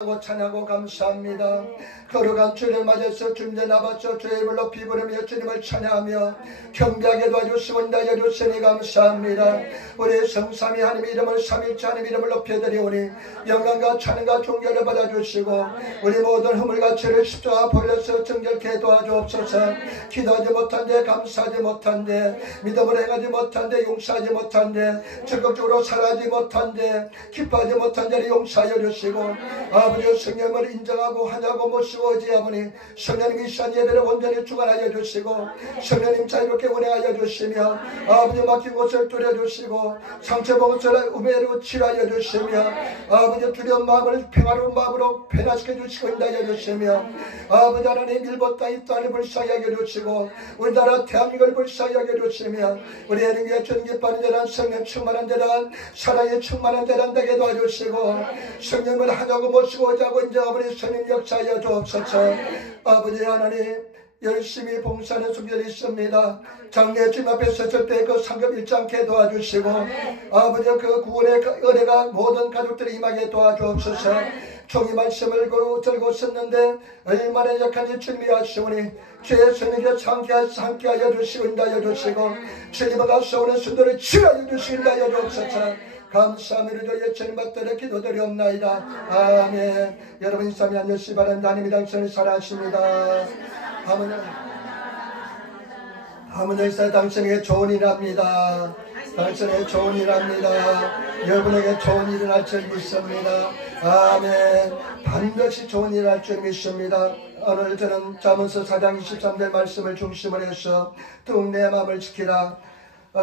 찬양하고 감사합니다. 거룩한 주를 맞아서 주님의 나바쳐 주의 이름을 높이 부르며 주님을 찬양하며 경배하게 도와주시고 인도하여 주시니 감사합니다. 우리 성삼위 하나님 이름을 삼일째 하나님 이름을 높여드리오니 영광과 찬양과 존경을 받아주시고 우리 모든 허물과 죄를 십자가 벌려서 정결케 도와주옵소서. 기도하지 못한데 감사하지 못한데 믿음으로 행하지 못한데 용서하지 못한데 적극적으로 살아가지 못한데 기뻐하지 못한 자를 용서하여 주시고 아버지 성령을 인정하고 하냐고 모시고 의지하오니 성령님 이 시간 예배를 온전히 주관하여 주시고 성령님 자유롭게 운행하여 주시며 아버지 막힌 곳을 뚫어주시고 상처본 곳을 우매로 치료하여 주시며 아버지 두려운 마음을 평화로운 마음으로 변화시켜 주시고 인도하여 주시며 아버지 하나님 일본 땅 이 땅을 불쌍히 하여 주시고 우리나라 대한민국을 불쌍히 하여 주시며 우리 하나님의 전기받는 데란 성령 충만한 데란 사랑에 충만한 데란 되게 도와주시고 성령을 하냐고 모시고 오자고 인정하오니 성령 역사하여 주옵소서. 아버지 하나님 열심히 봉사하는 성전이 있습니다. 장례 주님 앞에 섰을 때 그 상급 잃지 않게 도와주시고 아버지 그 구원의 은혜가 모든 가족들이 임하게 도와주옵소서. 종이 말씀을 들고 섰는데 얼마나 약한지 주님이 아시오니 주의 성령께 함께하여 주시고 인도하여 주시고 주님과 가서오는 순도를 치유하여 주시고 인도하여 주옵소서. 감사합니다. 예천이 받들어 기도드리옵나이다. 아멘. 여러분 인삼이 안녕시 바랍니다. 하나님이 당신을 사랑하십니다. 하모니 있어 당신에게 좋은 일합니다. 당신에게 좋은 일합니다. 여러분에게 좋은 일을 할 줄 믿습니다. 아멘. 반드시 좋은 일을 할 줄 믿습니다. 오늘 저는 잠언서 4장 23절 말씀을 중심으로 해서 더욱 내 마음을 지키라.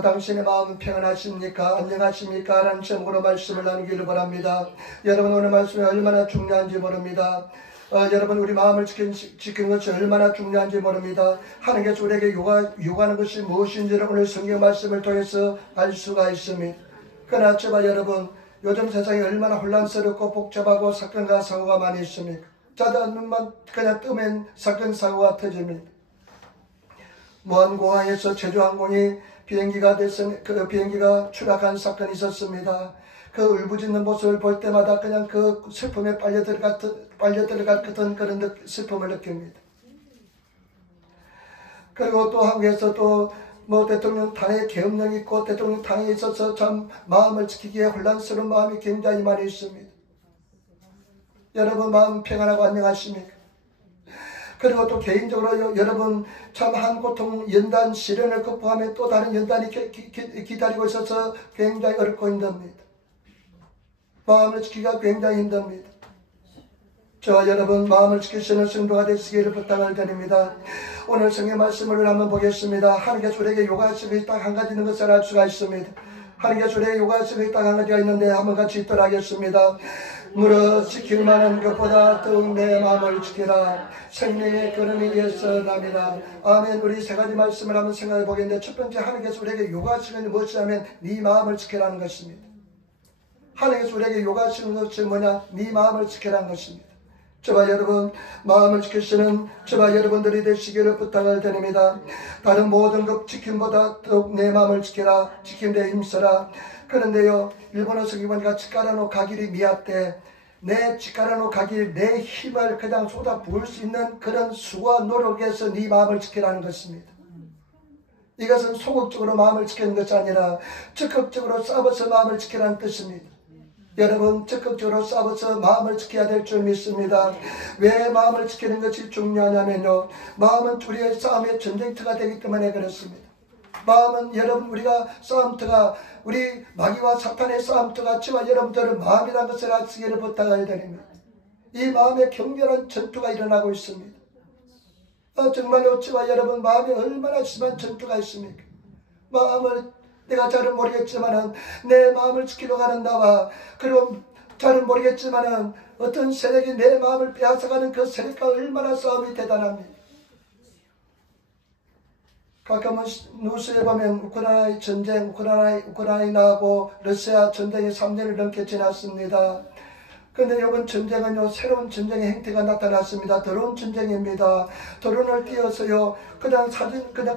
당신의 마음은 평안하십니까? 안녕하십니까? 라는 제목으로 말씀을 나누기를 바랍니다. 여러분 오늘 말씀이 얼마나 중요한지 모릅니다. 여러분 우리 마음을 지키는 것이 얼마나 중요한지 모릅니다. 하나님께서 우리에게 요구하는 것이 무엇인지를 오늘 성경 말씀을 통해서 알 수가 있습니다. 그러나 제발 여러분 요즘 세상이 얼마나 혼란스럽고 복잡하고 사건과 사고가 많이 있습니까? 자다 눈만 그냥 뜨면 사건 사고가 터집니다. 무안공항에서 제주항공이 비행기가 추락한 사건이 있었습니다. 그 울부짖는 모습을 볼 때마다 그냥 그 슬픔에 빨려 들어갈 같은 그런 슬픔을 느낍니다. 그리고 또 한국에서 또 대통령 당의 계엄령이 있고 대통령 당에 있어서 참 마음을 지키기에 혼란스러운 마음이 굉장히 많이 있습니다. 여러분 마음 평안하고 안녕하십니까? 그리고 또 개인적으로 여러분 참 한 고통 연단 시련을 극복하면 또 다른 연단이 기다리고 있어서 굉장히 어렵고 힘듭니다. 마음을 지키기가 굉장히 힘듭니다. 저와 여러분 마음을 지키시는 성도가 되시기를 부탁을 드립니다. 오늘 성경 말씀을 한번 보겠습니다. 하나님께서 우리에게 요구하시는 딱 한 가지 있는 것을 알 수가 있습니다. 하나님께서 우리에게 요구하시는 딱 한 가지가 있는데 한번 같이 읽도록 하겠습니다. 무릇 지킬 만한 것보다 더욱 내 마음을 지키라. 생명의 걸음이 위해서 남이라. 아멘. 우리 세 가지 말씀을 한번 생각해 보겠는데 첫 번째 하나님께서 우리에게 요구하시는 것이 무엇이냐면 네 마음을 지키라는 것입니다. 하나님께서 우리에게 요구하시는 것이 뭐냐? 네 마음을 지키라는 것입니다. 저와 여러분 마음을 지키시는 저와 여러분들이 되시기를 부탁을 드립니다. 다른 모든 것 지킴보다 더욱 내 마음을 지키라. 지킴 데 힘써라. 그런데요 일본어 성경 보니까 치카라노 가길이 미약대 내 치카라노 가길 내 힘을 그냥 쏟아 부을 수 있는 그런 수고와 노력에서 네 마음을 지키라는 것입니다. 이것은 소극적으로 마음을 지키는 것이 아니라 적극적으로 싸워서 마음을 지키라는 뜻입니다. 여러분 적극적으로 싸워서 마음을 지켜야 될 줄 믿습니다. 왜 마음을 지키는 것이 중요하냐면요 마음은 우리의 싸움의 전쟁터가 되기 때문에 그렇습니다. 마음은 여러분 우리가 싸움터가 우리 마귀와 사탄의 싸움터가 저와 여러분들은 마음이라는 것을 아시기를 부탁을 드립니다. 이 마음에 격렬한 전투가 일어나고 있습니다. 정말로 저와 여러분 마음에 얼마나 심한 전투가 있습니까? 마음을 내가 잘은 모르겠지만은 내 마음을 지키러 가는 나와 그리고 잘은 모르겠지만은 어떤 세력이 내 마음을 빼앗아가는 그 세력과 얼마나 싸움이 대단합니다. 가끔은 뉴스에 보면 우크라이나 전쟁, 우크라이나하고 러시아 전쟁이 3년을 넘게 지났습니다. 그런데 이번 전쟁은요 새로운 전쟁의 행태가 나타났습니다. 드론 전쟁입니다. 드론을 띄워서요 그냥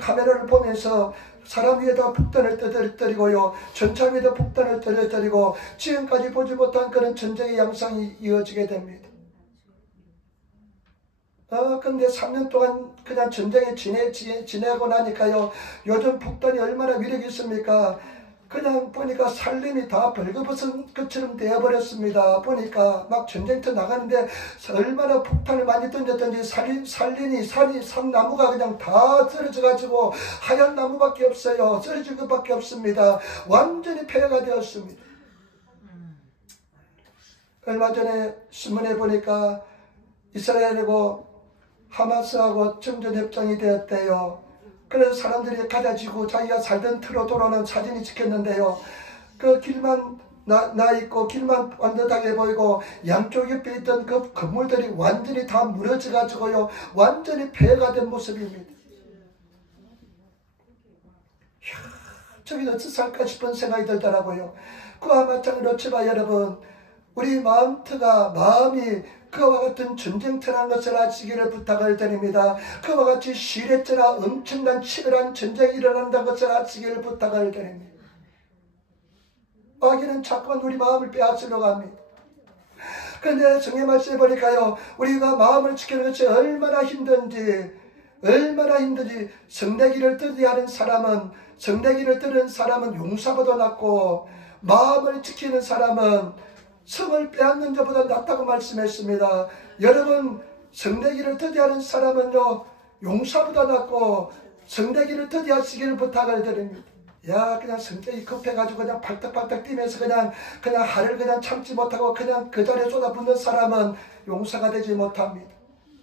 카메라를 보면서 사람 위에다 폭탄을 떨어뜨리고요 전차 위에다 폭탄을 떨어뜨리고 지금까지 보지 못한 그런 전쟁의 양상이 이어지게 됩니다. 근데 3년 동안 그냥 전쟁에 지내고 나니까요, 요즘 북한이 얼마나 위력이 있습니까? 그냥 보니까 살림이 다 벌거벗은 것처럼 되어버렸습니다. 보니까 막 전쟁터 나가는데 얼마나 폭탄을 많이 던졌던지 산나무가 그냥 다 쓰러져가지고 하얀 나무밖에 없어요. 쓰러질 것밖에 없습니다. 완전히 폐허가 되었습니다. 얼마 전에 신문에 보니까 이스라엘하고 하마스하고 정전협정이 되었대요. 그래서 사람들이 가져지고 자기가 살던 틀로 돌아오는 사진이 찍혔는데요. 그 길만 나 있고 길만 완전하게 보이고 양쪽 옆에 있던 그 건물들이 완전히 다 무너져 가지고요, 완전히 폐허가 된 모습입니다. 저기 어찌 살까 싶은 생각이 들더라고요. 그와 마찬가지로 저와 여러분, 우리 마음이 그와 같은 전쟁터라는 것을 아시기를 부탁을 드립니다. 그와 같이 시레처나 엄청난 치열한 전쟁이 일어난다는 것을 아시기를 부탁을 드립니다. 마귀는 자꾸만 우리 마음을 빼앗으려고 합니다. 그런데 성경 말씀에 보니까요, 우리가 마음을 지키는 것이 얼마나 힘든지 성내기를 들은 사람은 용사보다 낫고, 마음을 지키는 사람은 성을 빼앗는 자보다 낫다고 말씀했습니다. 여러분, 성내기를 더디하는 사람은요, 용사보다 낫고 성내기를 더디하시기를 부탁을 드립니다. 그냥 성격이 급해가지고 그냥 발떡발떡 뛰면서 그냥 하를 그냥 참지 못하고 그냥 그 자리에 쏟아붓는 사람은 용사가 되지 못합니다.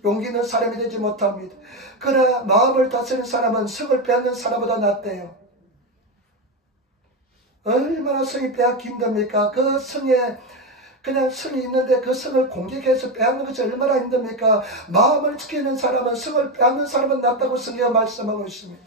용기 있는 사람이 되지 못합니다. 그러나 마음을 다스리는 사람은 성을 빼앗는 사람보다 낫대요. 얼마나 성이 빼앗기 힘듭니까? 그 성에 그냥 성이 있는데 그 성을 공격해서 빼앗는 것이 얼마나 힘듭니까? 마음을 지키는 사람은 성을 빼앗는 사람은 낫다고 성경이 말씀하고 있습니다.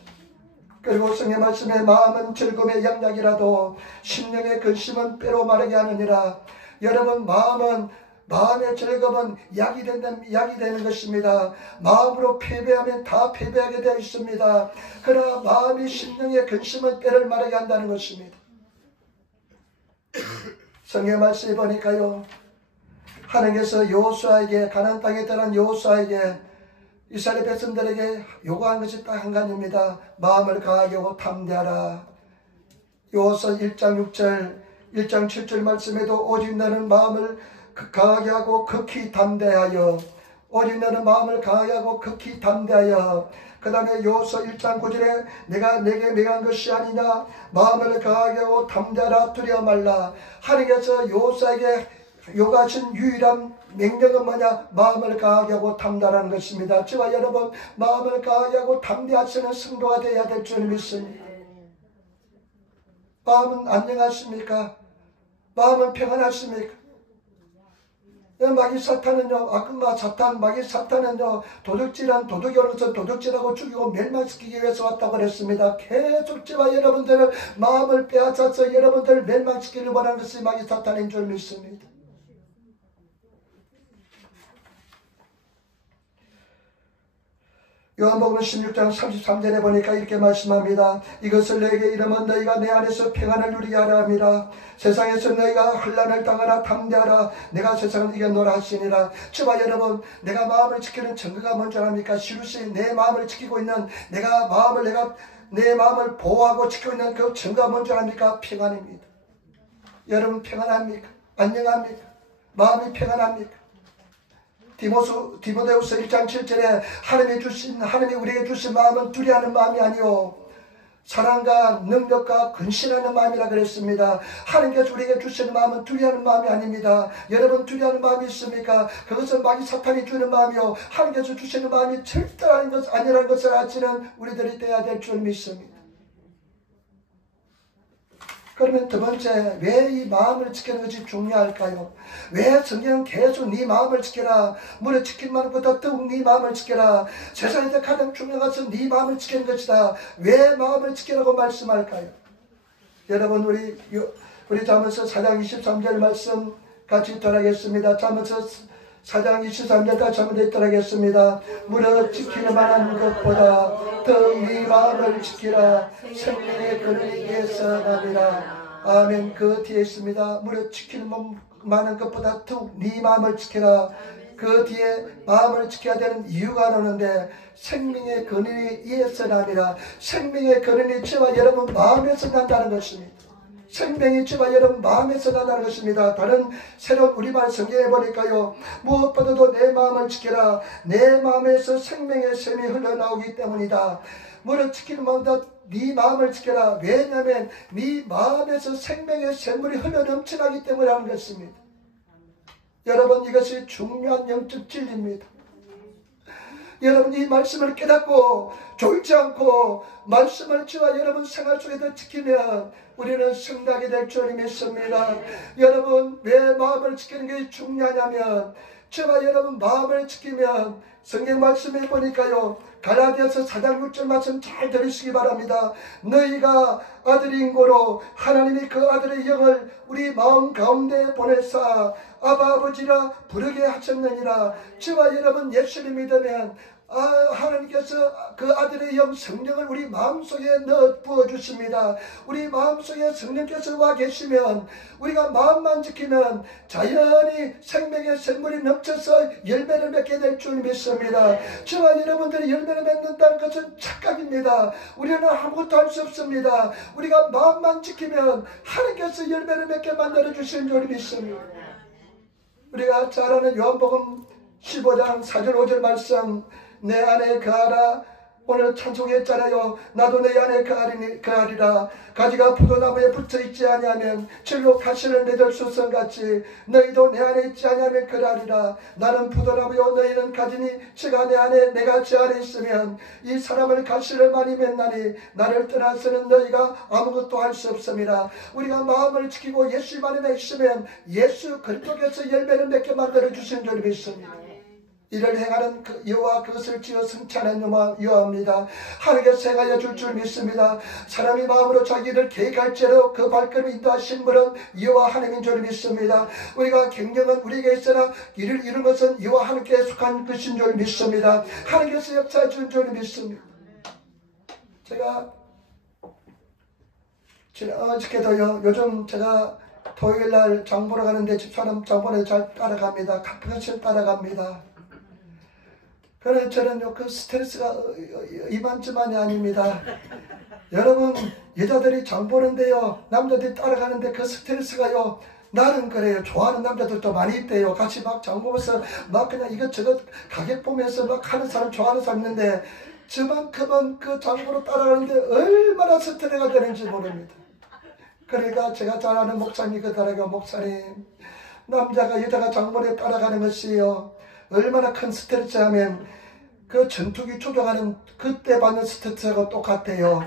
그리고 성경 말씀에 마음은 즐거움의 양약이라도 심령의 근심은 뼈로 마르게 하느니라. 여러분, 마음의 즐거움은 약이 되는 것입니다. 마음으로 패배하면 다 패배하게 되어 있습니다. 그러나 마음이 심령의 근심은 뼈를 마르게 한다는 것입니다. 성경 말씀에 보니까요, 하나님께서 여호수아에게, 가나안 땅에 들어간 여호수아에게 이스라엘 백성들에게 요구한 것이 딱 한 가지입니다. 마음을 강하게 하고 담대하라. 여호수아 1장 6절 1장 7절 말씀에도 오직 너는 마음을 강하게 하고 극히 담대하여, 오직 너는 마음을 강하게 하고 극히 담대하여. 그 다음에 여호수아 1장 9절에 내가 내게 명한 것이 아니냐, 마음을 강하게 하고 담대하라, 두려워 말라. 하나님께서 여호수아에게 요구하신 유일한 명령은 뭐냐? 마음을 강하게 하고 담대하라는 것입니다. 저와 여러분, 마음을 강하게 하고 담대하시는 성도가 되어야 될 줄 믿습니다. 마음은 안녕하십니까? 마음은 평안하십니까? 마귀 사탄은요, 마귀 사탄은요, 도둑이 오는 것은 도둑질하고 죽이고 멸망시키기 위해서 왔다고 그랬습니다. 계속 저와 여러분들은 마음을 빼앗아서 여러분들을 멸망시키려고 원하는 것이 마귀 사탄인 줄 믿습니다. 요한복음 16장 33절에 보니까 이렇게 말씀합니다. 이것을 너에게 이르면 너희가 내 안에서 평안을 누리게 하라 함이라. 세상에서 너희가 혼란을 당하나 담대하라. 내가 세상을 이겼노라 하시니라. 저와 여러분, 내가 마음을 지키는 증거가 뭔지 압니까? 시루시 내 마음을 지키고 있는, 내 마음을 보호하고 지키고 있는 그 증거가 뭔지 압니까? 평안입니다. 여러분, 평안합니까? 안녕합니까? 마음이 평안합니까? 디모데후서 1장 7절에 하나님이 우리에게 주신 마음은 두려워하는 마음이 아니요 사랑과 능력과 근신하는 마음이라 그랬습니다. 하나님께서 우리에게 주시는 마음은 두려워하는 마음이 아닙니다. 여러분, 두려워하는 마음이 있습니까? 그것은 마귀 사탄이 주는 마음이요, 하나님께서 주시는 마음이 절대 아니라는 것을 아시는 우리들이 되어야 될 줄 믿습니다. 그러면 두 번째, 왜 이 마음을 지키는 것이 중요할까요? 왜 성경은 계속 네 마음을 지켜라, 물에 지킨 만보다 더욱 네 마음을 지켜라, 세상에서 가장 중요한 것은 네 마음을 지키는 것이다, 왜 마음을 지키라고 말씀할까요? 여러분, 우리 잠언서 4장 23절 말씀 같이 읽도록 하겠습니다. 잠언서 4장 23절 다시 한번 읽도록 하겠습니다. 물어 지키는 만한 것보다 더욱 네 마음을 지키라, 생명의 근원이 위에서 남이라. 아멘. 그 뒤에 있습니다. 물어 지키는 만한 것보다 더욱 네 마음을 지키라, 그 뒤에 마음을 지켜야 되는 이유가 나오는데 생명의 근원이 이에서 아니라 생명의 근원이 저와 여러분 마음에서 난다는 것입니다. 생명이 저와 여러분 마음에서 난다는 것입니다. 다른 새로운 우리말 성경에 보니까요, 무엇보다도 내 마음을 지켜라. 내 마음에서 생명의 샘이 흘러나오기 때문이다. 뭐를 지키는 마음보다 네 마음을 지켜라. 왜냐하면 네 마음에서 생명의 샘물이 흘러넘쳐나기 때문이라는 것입니다. 여러분, 이것이 중요한 영적 진리입니다. 여러분, 이 말씀을 깨닫고 졸지 않고 말씀을 저와 여러분 생활 속에서 지키면 우리는 승리하게 될 줄 믿습니다. 여러분, 왜 마음을 지키는 게 중요하냐면 저와 여러분 마음을 지키면 성경 말씀에 보니까요, 갈라디아서 4장 6절 말씀 잘 들으시기 바랍니다. 너희가 아들인 고로 하나님이 그 아들의 영을 우리 마음 가운데 보내사 아바 아버지라 부르게 하셨느니라. 저와 여러분 예수를 믿으면 하나님께서 그 아들의 영 성령을 우리 마음속에 넣어 부어주십니다. 우리 마음속에 성령께서 와 계시면 우리가 마음만 지키면 자연히 생명의 샘물이 넘쳐서 열매를 맺게 될 줄 믿습니다. 저와 여러분들이 열매를 맺는다는 것은 착각입니다. 우리는 아무것도 할 수 없습니다. 우리가 마음만 지키면 하나님께서 열매를 맺게 만들어 주시는 줄 믿습니다. 우리가 잘 아는 요한복음 15장 4절 5절 말씀, 내 안에 거하라. 오늘 찬송했잖아요. 나도 내 안에 거하리라. 가지가 포도나무에 붙어있지 아니하면 절로 가시를 맺을 수성같이 너희도 내 안에 있지 아니하면 그러하리라. 나는 포도나무요 너희는 가지니 저가 내 안에 내가 저 안에 있으면 이 사람을 가시를 많이 맺나니 나를 떠나서는 너희가 아무것도 할 수 없습니다. 우리가 마음을 지키고 예수 안에 있으면 예수 그리스도께서 열매를 맺게 만들어 주신 줄 믿습니다. 이를 행하는 여호와 그것을 지어 승천한 여호와입니다. 하나님께서 행하여 줄 줄 믿습니다. 사람이 마음으로 자기를 계획할지라도 그 발걸음 인도하신 분은 여호와 하나님인 줄 믿습니다. 우리가 경영은 우리에게 있으나 이를 이룬 것은 여호와 하나님께 속한 것인 줄 믿습니다. 하나님께서 역사해 줄 줄 믿습니다. 제가 어저께도요, 요즘 제가 토요일날 장보러 가는데 집사람 장보러 잘 따라갑니다. 가끔씩 따라갑니다. 그래서 저는요, 그 스트레스가 이만저만이 아닙니다. 여러분, 여자들이 장 보는데요, 남자들이 따라가는데 그 스트레스가요, 나는 그래요. 좋아하는 남자들도 많이 있대요. 같이 막 장 보면서 막 그냥 이것저것 가격 보면서 막 하는 사람, 좋아하는 사람 있는데 저만큼은 그 장 보러 따라가는데 얼마나 스트레스가 되는지 모릅니다. 그러니까 제가 잘 아는 목사님이더라고요. 목사님, 남자가 여자가 장 보러 따라가는 것이요, 얼마나 큰 스트레스 하면 그 전투기 조종하는 그때 받는 스트레스하고 똑같아요.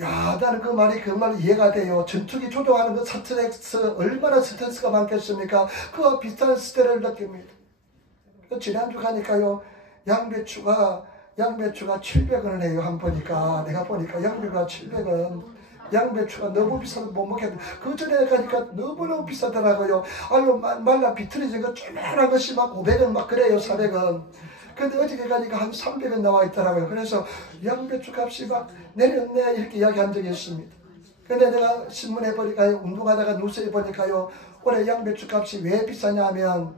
야, 나는 그 말이 정말 이해가 돼요. 전투기 조종하는 그 스트레스, 얼마나 스트레스가 많겠습니까? 그와 비슷한 스트레스를 느낍니다. 지난주 가니까요, 양배추가 700원을 해요. 한 보니까, 내가 보니까 양배추가 700원. 양배추가 너무 비싸서 못 먹겠는데, 그 전에 가니까 너무너무 비싸더라고요. 아유, 말라 비틀어진 거 조그만한 것이 막 500원 막 그래요. 400원. 근데 어저께 가니까 한 300원 나와 있더라고요. 그래서 양배추 값이 막 내렸네 이렇게 이야기한 적이 있습니다. 근데 내가 신문에 보니까 운동하다가 뉴스에 보니까요, 올해 양배추 값이 왜 비싸냐 하면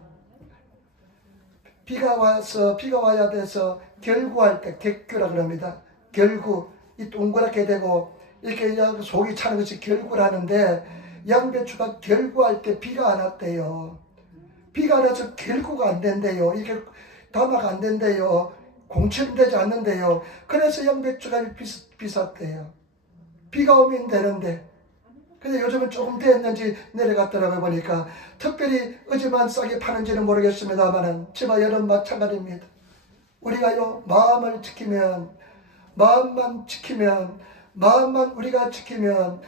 비가 와야 돼서 결구할 때 객규라 그럽니다. 결구, 이 동그랗게 되고 이렇게 속이 차는 것이 결구라는데, 양배추가 결구할 때 비가 안 왔대요. 비가 안 와서 결구가 안 된대요. 이렇게 담화가 안 된대요. 공칠되지 않는데요. 그래서 양배추가 비쌌대요. 비가 오면 되는데. 근데 요즘은 조금 됐는지 내려갔더라고요. 보니까 특별히 어제만 싸게 파는지는 모르겠습니다만은 저와 여러분 마찬가지입니다. 우리가요, 마음을 지키면, 마음만 우리가 지키면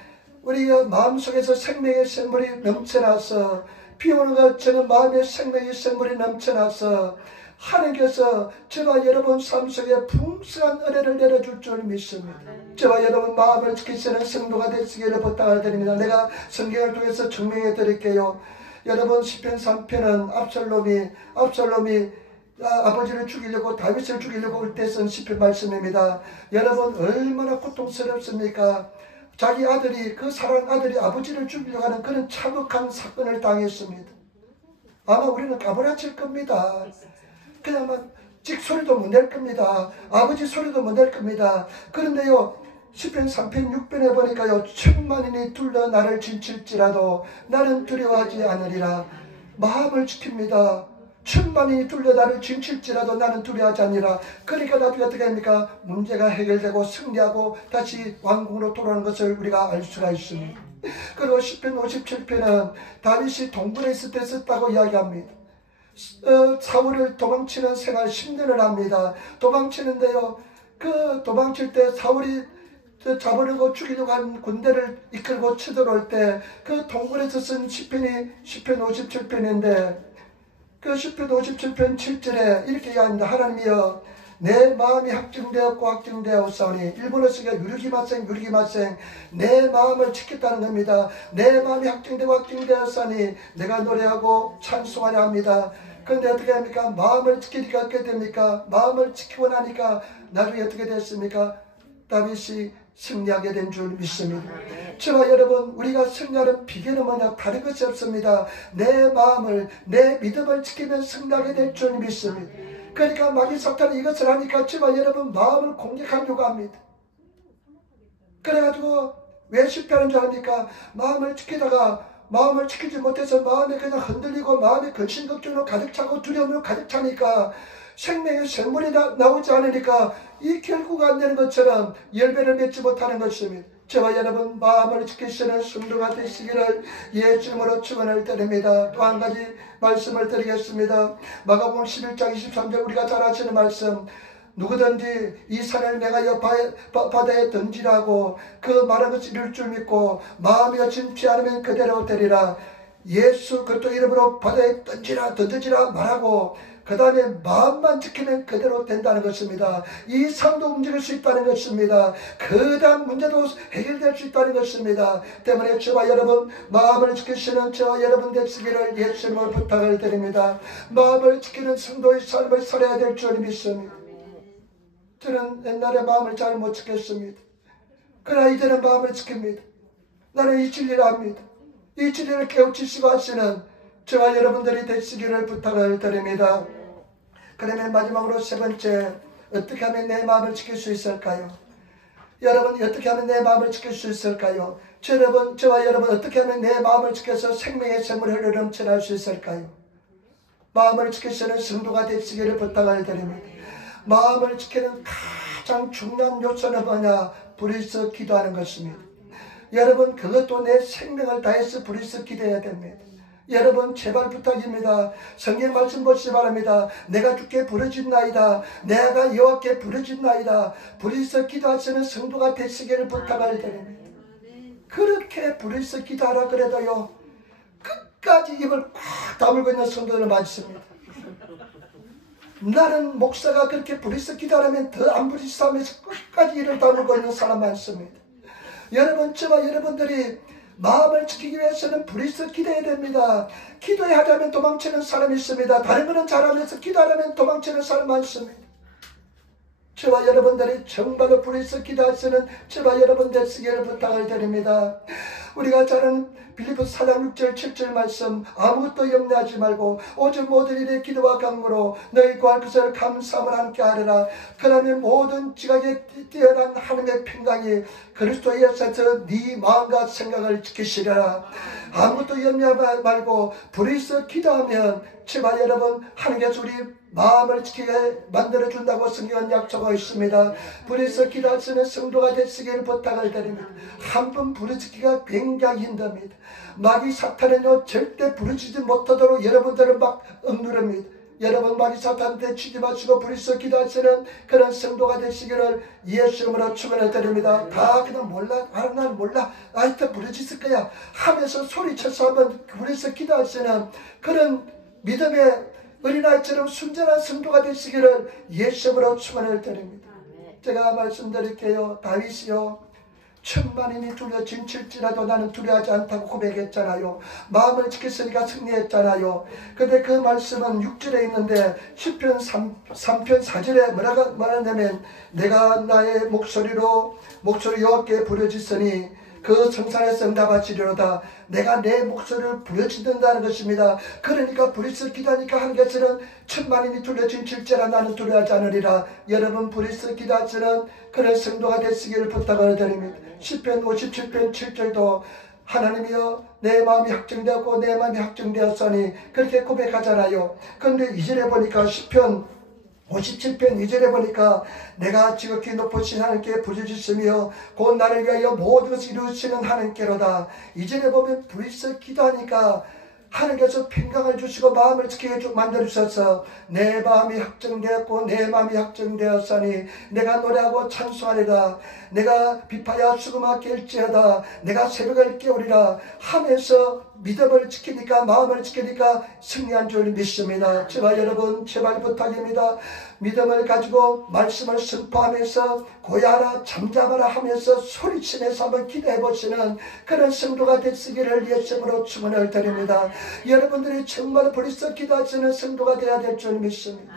우리가 마음속에서 생명의 샘물이 넘쳐나서 비 오는 것처럼 마음의 생명의 샘물이 넘쳐나서 하나님께서 저와 여러분 삶 속에 풍성한 은혜를 내려줄 줄 믿습니다. 저와 여러분 마음을 지키시는 성도가 되시기를 부탁을 드립니다. 내가 성경을 통해서 증명해 드릴게요. 여러분, 시편 3편은 압살롬이 아버지를 죽이려고, 다윗을 죽이려고 올 때 쓴 시편 말씀입니다. 여러분, 얼마나 고통스럽습니까? 자기 아들이, 그 사랑하는 아들이 아버지를 죽이려고 하는 그런 참혹한 사건을 당했습니다. 아마 우리는 까무라칠 겁니다. 그냥 막 찍소리도 못 낼 겁니다. 아버지 소리도 못 낼 겁니다. 그런데요, 시편 3편 6편에 보니까요, 천만인이 둘러 나를 진칠지라도 나는 두려워하지 않으리라. 마음을 지킵니다. 천만인이 둘러 나를 진칠지라도 나는 두려워하지 않으리라. 그러니까 나중에 어떻게 합니까? 문제가 해결되고 승리하고 다시 왕궁으로 돌아오는 것을 우리가 알 수가 있습니다. 그리고 시편 57편은 다윗이 동굴에 있을 때 썼다고 이야기합니다. 사울을 도망치는 생활 10년을 합니다. 도망치는데요, 그 도망칠 때 사울이 잡으려고 죽이려고 한 군대를 이끌고 쳐들어올 때 그 동굴에서 쓴 시편이 시편 57편인데, 그 시편 57편 7절에 이렇게 이야기합니다. 하나님이여, 내 마음이 확증되었고 확증되었사오니, 일본어 쓰기가 유르기마생 내 마음을 지켰다는 겁니다. 내 마음이 확증되고 확증되었사니 내가 노래하고 찬송하려 합니다. 그런데 어떻게 합니까? 마음을 지키니까 어떻게 됩니까? 마음을 지키고 나니까 나중에 어떻게 됐습니까? 다윗이 승리하게 된 줄 믿습니다. 저와 여러분, 우리가 승리하는 비결은 뭐냐? 다른 것이 없습니다. 내 마음을, 내 믿음을 지키면 승리하게 될 줄 믿습니다. 그러니까 마귀 사탄이 이것을 하니까 저와 여러분 마음을 공격하려고 합니다. 그래가지고 왜 실패하는 줄 압니까? 마음을 지키다가 마음을 지키지 못해서 마음이 그냥 흔들리고 마음이 근심걱정으로 가득 차고 두려움으로 가득 차니까 생명의 샘물이 나오지 않으니까 이 결과가 안 되는 것처럼 열매를 맺지 못하는 것입니다. 저와 여러분 마음을 지키시는 순도가 되시기를 예수님으로 축원을 드립니다. 또 한 가지 말씀을 드리겠습니다. 마가복음 11장 23절 우리가 잘 아시는 말씀, 누구든지 이 산을 내가 바다에 던지라고 그 말한 것이 이룰 줄 믿고 마음이 진치 않으면 그대로 되리라. 예수 그리스도 이름으로 바다에 던지라 말하고 그 다음에 마음만 지키면 그대로 된다는 것입니다. 이 산도 움직일 수 있다는 것입니다. 그 다음 문제도 해결될 수 있다는 것입니다. 때문에 저와 여러분 마음을 지키시는 저와 여러분 되시기를 예수님을 부탁을 드립니다. 마음을 지키는 성도의 삶을 살아야 될 줄 믿습니다. 저는 옛날에 마음을 잘 못 지켰습니다. 그러나 이제는 마음을 지킵니다. 나는 이 진리를 압니다. 이 진리를 깨우치시고 하시는 저와 여러분들이 되시기를 부탁을 드립니다. 그러면 마지막으로 세 번째, 어떻게 하면 내 마음을 지킬 수 있을까요? 여러분, 어떻게 하면 내 마음을 지킬 수 있을까요? 저와 여러분 어떻게 하면 내 마음을 지켜서 생명의 샘을 흘러 넘쳐날 수 있을까요? 마음을 지키시는 성도가 되시기를 부탁을 드립니다. 마음을 지키는 가장 중요한 요소는 뭐냐? 불의서 기도하는 것입니다. 여러분, 그것도 내 생명을 다해서 불의서 기도해야 됩니다. 여러분, 제발 부탁입니다. 성경 말씀 보시기 바랍니다. 내가 주께 부르짖나이다. 내가 여호와께 부르짖나이다. 불의서 기도하시는 성도가 되시기를 부탁을 드립니다. 그렇게 불의서 기도하라 그래도요, 끝까지 입을 꽉 다물고 있는 성도들 많습니다. 나는 목사가 그렇게 불의서 기도하면 더 안 불의서 하면서 끝까지 입을 다물고 있는 사람 많습니다. 여러분, 저와 여러분들이 마음을 지키기 위해서는 불의서 기도해야 됩니다. 기도해야 하자면 도망치는 사람이 있습니다. 다른 거는 잘하면서 기도하려면 도망치는 사람 많습니다. 저와 여러분들이 정말로 불의서 기도하시는 저와 여러분 되시기를 부탁을 드립니다. 우리가 잘 아는 빌립보서 4장 6절 7절 말씀, 아무것도 염려하지 말고 오직 모든 일에 기도와 간구로 너희 구할 것을 감사함을 함께 하리라. 그러면 모든 지각에 뛰어난 하나님의 평강이 그리스도 예수에서 네 마음과 생각을 지키시리라. 아무것도 염려하지 말고 불의서 기도하면 제발 여러분, 하나님께서 우리 마음을 지키게 만들어준다고 성경은 약속하고 있습니다. 불의서 기도하시는 성도가 되시기를 부탁을 드립니다. 한 번 부르짖기가 굉장히 힘듭니다. 마귀 사탄은요, 절대 부르짖지 못하도록 여러분들을 막 억누릅니다. 여러분, 마귀 사탄한테 치지 마시고 불의서 기도하시는 그런 성도가 되시기를 예수님으로 축원을 드립니다. 다 그냥 몰라, 난 몰라, 하여튼 부르짖을 거야 하면서 소리쳐서 한번 불의서 기도하시는 그런 믿음의 어린아이처럼 순전한 성도가 되시기를 예수님으로 축원을 드립니다. 제가 말씀드릴게요. 다윗이요, 천만인이 둘러 진칠지라도 나는 두려워하지 않다고 고백했잖아요. 마음을 지켰으니까 승리했잖아요. 근데 그 말씀은 6절에 있는데 시편 3편 4절에 뭐라고 말하냐면, 내가 나의 목소리 여호와께 부르짖으니 그 성산에서 응답하시리로다. 내가 내 목소리를 부르짖는다는 것입니다. 그러니까 브리스 기도하니까 하나님께서는 천만인이 둘러진 질제라 나는 두려워하지 않으리라. 여러분 브리스 기도하시는 그런 성도가 되시기를 부탁을 드립니다. 시편 57편 7절도 하나님이여 내 마음이 확정되었고 내 마음이 확정되었으니 그렇게 고백하잖아요. 그런데 2절에 보니까 시편 57편 2절에 보니까 내가 지극히 높으신 하나님께 부르짖으며 곧 나를 위하여 모든 것을 이루시는 하나님께로다. 2절에 보면 브리스 기도하니까 하나님께서 평강을 주시고 마음을 지키게 만들어주셔서 내 마음이 확정되었고 내 마음이 확정되었으니 내가 노래하고 찬송하리라. 내가 비파야 수금하게 일지어다. 내가 새벽을 깨우리라 하면서 믿음을 지키니까 마음을 지키니까 승리한 줄 믿습니다. 제발 여러분 제발 부탁입니다. 믿음을 가지고 말씀을 선포하면서 고야하라 잠잠하라 하면서 소리치면서 한번 기도해 보시는 그런 성도가 되시기를 예수님으로 축원을 드립니다. 여러분들이 정말 버리서 기도하시는 성도가 되어야 될 줄 믿습니다.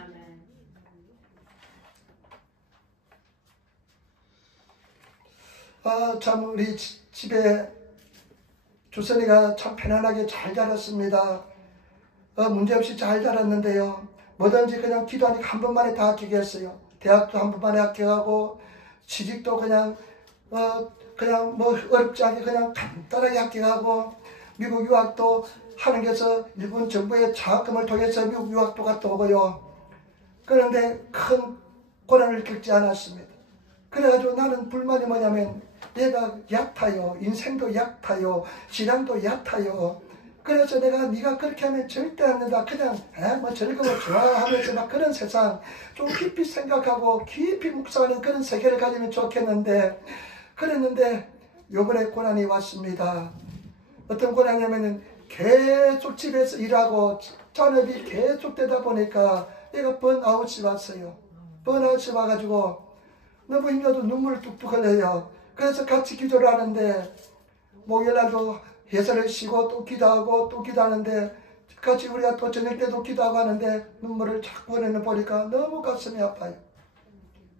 참 우리 집에 주선이가 참 편안하게 잘 자랐습니다. 문제없이 잘 자랐는데요. 뭐든지 그냥 기도하니까 한 번만에 다 합격했어요. 대학도 한 번만에 합격하고 취직도 그냥 뭐 어렵지 않게 그냥 간단하게 합격하고 미국 유학도 하나님께서 일본 정부의 장학금을 통해서 미국 유학도 갔다 오고요. 그런데 큰 고난을 겪지 않았습니다. 그래가지고 나는 불만이 뭐냐면 내가 얕아요. 인생도 얕아요. 신앙도 얕아요. 그래서 내가 네가 그렇게 하면 절대 안 된다. 그냥 뭐 즐거워 좋아하면서 막 그런 세상 좀 깊이 생각하고 깊이 묵상하는 그런 세계를 가지면 좋겠는데 그랬는데 요번에 고난이 왔습니다. 어떤 고난이냐면 계속 집에서 일하고 잔업이 계속 되다 보니까 얘가 번아웃이 왔어요. 번아웃이 와가지고 너무 힘들어도 눈물을 뚝뚝 흘려요. 그래서 같이 기도를 하는데 목요일날도 예배를 쉬고 또 기도하고 또 기도하는데 같이 우리가 또 저녁 때도 기도하고 하는데 눈물을 자꾸 흘리는 보니까 너무 가슴이 아파요.